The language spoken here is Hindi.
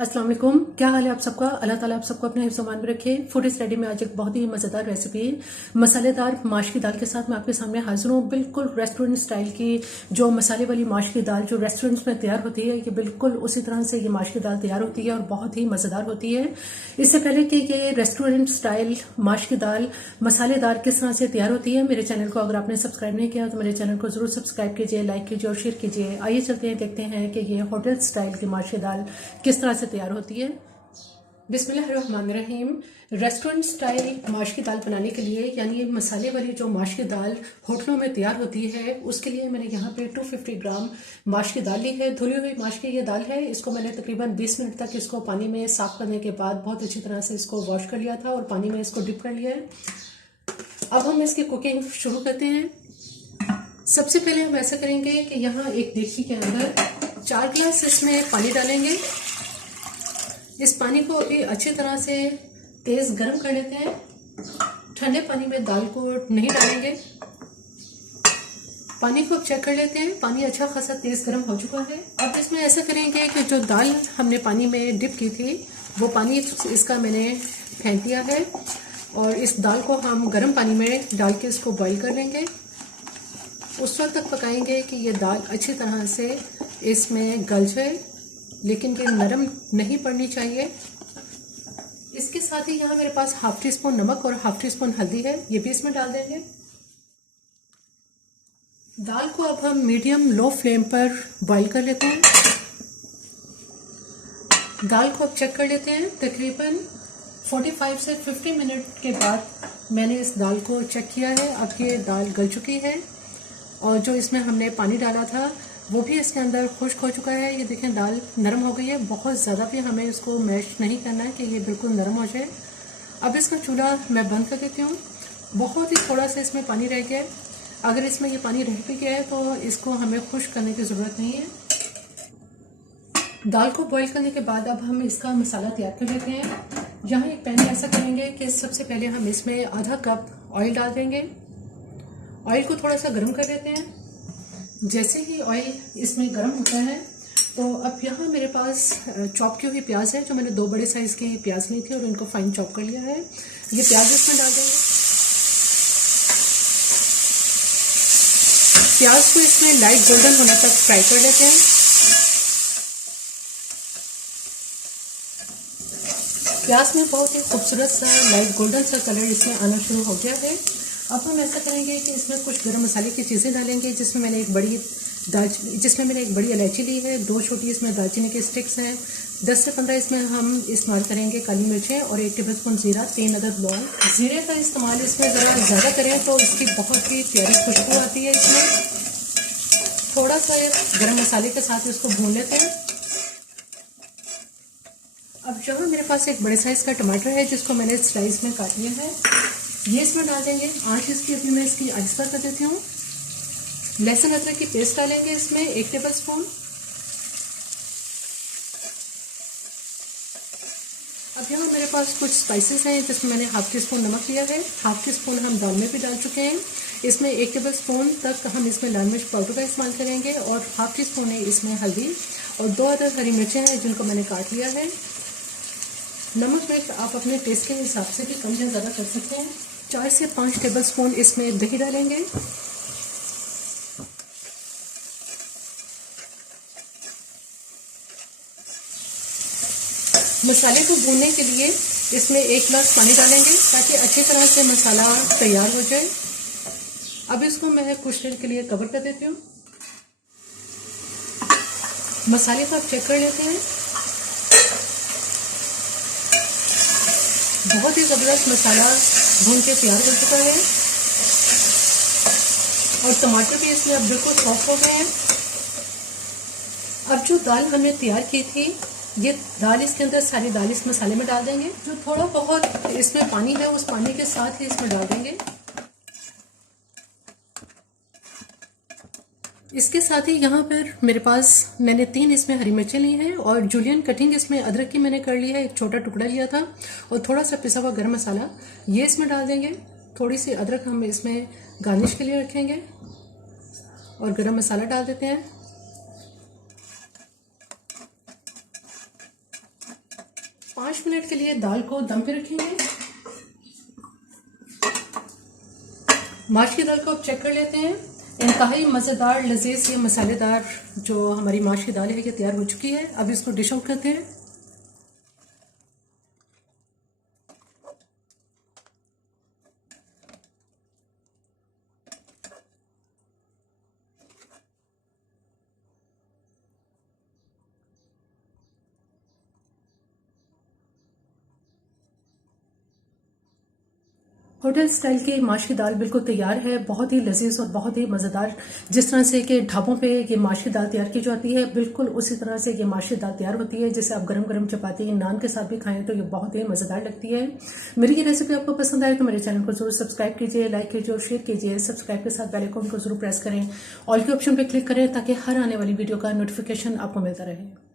अस्सलाम वालेकुम। क्या हाल है आप सबका? अल्लाह ताला आप सबको अपने हिफ्ज़-ओ-मान में रखे। फूड इज रेडी में आज एक बहुत ही मज़ेदार रेसिपी मसालेदार माश की दाल के साथ मैं आपके सामने हाजिर हूँ। बिल्कुल रेस्टोरेंट स्टाइल की जो मसाले वाली माश की दाल जो रेस्टोरेंट्स में तैयार होती है, ये बिल्कुल उसी तरह से ये माश की दाल तैयार होती है और बहुत ही मज़ेदार होती है। इससे पहले कि ये रेस्टोरेंट स्टाइल माश की दाल मसालेदार किस तरह से तैयार होती है, मेरे चैनल को अगर आपने सब्सक्राइब नहीं किया तो मेरे चैनल को जरूर सब्सक्राइब कीजिए, लाइक कीजिए और शेयर कीजिए। आइए चलते हैं, देखते हैं कि ये होटल स्टाइल की माश की दाल किस तरह से तैयार होती है। बिस्मिल्लाहिर्रहमानिर्रहीम। रेस्टोरेंट स्टाइल माश की दाल बनाने के लिए, यानी मसाले वाली जो माश की दाल होटलों में तैयार होती है, उसके लिए मैंने यहाँ पे 250 ग्राम माश की दाल ली है। धुली हुई माश की ये दाल है। इसको मैंने तकरीबन 20 मिनट तक इसको पानी में साफ करने के बाद बहुत अच्छी तरह से इसको वॉश कर लिया था और पानी में इसको डिप कर लिया है। अब हम इसकी कुकिंग शुरू करते हैं। सबसे पहले हम ऐसा करेंगे कि यहाँ एक देगची के अंदर 4 गिलास इसमें पानी डालेंगे। इस पानी को अभी अच्छी तरह से तेज गर्म कर लेते हैं। ठंडे पानी में दाल को नहीं डालेंगे। पानी को अब चेक कर लेते हैं। पानी अच्छा खासा तेज गर्म हो चुका है। अब इसमें ऐसा करेंगे कि जो दाल हमने पानी में डिप की थी, वो पानी इसका मैंने फेंक दिया है और इस दाल को हम गर्म पानी में डाल के इसको बॉईल कर लेंगे। उस वक्त तक पकाएंगे कि ये दाल अच्छी तरह से इसमें गल जाए, लेकिन ये नरम नहीं पड़नी चाहिए। इसके साथ ही यहाँ मेरे पास हाफ टी स्पून नमक और हाफ टी स्पून हल्दी है, ये भी इसमें डाल देंगे। दाल को अब हम मीडियम लो फ्लेम पर बॉईल कर लेते हैं। दाल को अब चेक कर लेते हैं। तकरीबन 45 से 50 मिनट के बाद मैंने इस दाल को चेक किया है। अब ये दाल गल चुकी है और जो इसमें हमने पानी डाला था वो भी इसके अंदर खुश्क हो चुका है। ये देखें, दाल नरम हो गई है। बहुत ज़्यादा भी हमें इसको मैश नहीं करना है कि ये बिल्कुल नरम हो जाए। अब इसका चूल्हा मैं बंद कर देती हूँ। बहुत ही थोड़ा सा इसमें पानी रह गया है। अगर इसमें ये पानी रह भी गया है तो इसको हमें खुश्क करने की ज़रूरत नहीं है। दाल को बॉईल करने के बाद अब हम इसका मसाला तैयार कर लेते हैं। यहाँ एक पैन में ऐसा करेंगे कि सबसे पहले हम इसमें आधा कप ऑयल डाल देंगे। ऑयल को थोड़ा सा गर्म कर लेते हैं। जैसे ही ऑयल इसमें गर्म होता है तो अब यहाँ मेरे पास चॉप की हुई प्याज है, जो मैंने 2 बड़े साइज़ की प्याज ली थी और इनको फाइन चॉप कर लिया है। ये प्याज इसमें डाल देंगे। प्याज को इसमें लाइट गोल्डन होने तक फ्राई कर लेते हैं। प्याज में बहुत ही खूबसूरत सा लाइट गोल्डन सा कलर इसमें आना शुरू हो गया है। अब हम ऐसा करेंगे कि इसमें कुछ गरम मसाले की चीज़ें डालेंगे, जिसमें मैंने एक बड़ी इलायची ली है, 2 छोटी इसमें दालचीनी की स्टिक्स हैं, 10 से 15 इसमें हम इस्तेमाल करेंगे काली मिर्चें और 1 टेबलस्पून ज़ीरा, 3 अदद लौंग। ज़ीरे का इस्तेमाल इसमें ज़रा ज़्यादा करें तो इसकी बहुत ही प्यारी खुशबू आती है। इसमें थोड़ा सा गरम मसाले के साथ इसको भून लेते हैं। अब यहाँ मेरे पास एक बड़े साइज़ का टमाटर है, जिसको मैंने स्लाइस में काट लिया है, ये इसमें डाल देंगे। आँच इसकी अभी मैं इसकी आहिस्ता कर देती हूँ। लहसुन अदरक की पेस्ट डालेंगे इसमें 1 टेबलस्पून। अब यहाँ मेरे पास कुछ स्पाइसेस हैं, जिसमें मैंने हाफ टी स्पून नमक लिया है, हाफ टी स्पून हम दाल में भी डाल चुके हैं। इसमें 1 टेबलस्पून तक हम इसमें लाल मिर्च पाउडर का इस्तेमाल करेंगे और हाफ टी स्पून है इसमें हल्दी और 2 अदद हरी मिर्चें हैं, जिनको मैंने काट लिया है। नमक मिर्च आप अपने टेस्ट के हिसाब से भी कम या ज़्यादा कर सकते हैं। 4 से 5 टेबलस्पून इसमें दही डालेंगे। मसाले को भूनने के लिए इसमें 1 गिलास पानी डालेंगे, ताकि अच्छी तरह से मसाला तैयार हो जाए। अब इसको मैं कुछ देर के लिए कवर कर देती हूँ। मसाले को आप चेक कर लेते हैं। बहुत ही ज़बरदस्त मसाला भून के तैयार हो चुका है और टमाटर भी इसमें अब बिल्कुल सॉफ्ट हो गए हैं। अब जो दाल हमने तैयार की थी, ये दाल इसके अंदर सारी दाल इस मसाले में डाल देंगे। जो थोड़ा बहुत इसमें पानी है, उस पानी के साथ ही इसमें डाल देंगे। इसके साथ ही यहाँ पर मेरे पास मैंने 3 इसमें हरी मिर्चें ली हैं और जूलियन कटिंग इसमें अदरक की मैंने कर ली है, एक छोटा टुकड़ा लिया था और थोड़ा सा पिसा हुआ गरम मसाला, ये इसमें डाल देंगे। थोड़ी सी अदरक हम इसमें गार्निश के लिए रखेंगे और गरम मसाला डाल देते हैं। 5 मिनट के लिए दाल को दम पे रखेंगे। माश की दाल को अब चेक कर लेते हैं। इंतहाई मज़ेदार, लजीज, ये मसालेदार जो हमारी माश की दाल है ये तैयार हो चुकी है। अब इसको डिश आउट करते हैं। होटल स्टाइल की माश की दाल बिल्कुल तैयार है। बहुत ही लजीज और बहुत ही मज़ेदार। जिस तरह से कि ढाबों पे ये माश की दाल तैयार की जाती है, बिल्कुल उसी तरह से ये माश की दाल तैयार होती है, जिसे आप गरम गरम चपाती नान के साथ भी खाएं तो ये बहुत ही मज़ेदार लगती है। मेरी ये रेसिपी आपको पसंद आए तो मेरे चैनल को जरूर सब्सक्राइब कीजिए, लाइक कीजिए और शेयर कीजिए। सब्सक्राइब के साथ बेल आइकन को जरूर प्रेस करें, ऑल के ऑप्शन पर क्लिक करें ताकि हर आने वाली वीडियो का नोटिफिकेशन आपको मिलता रहे।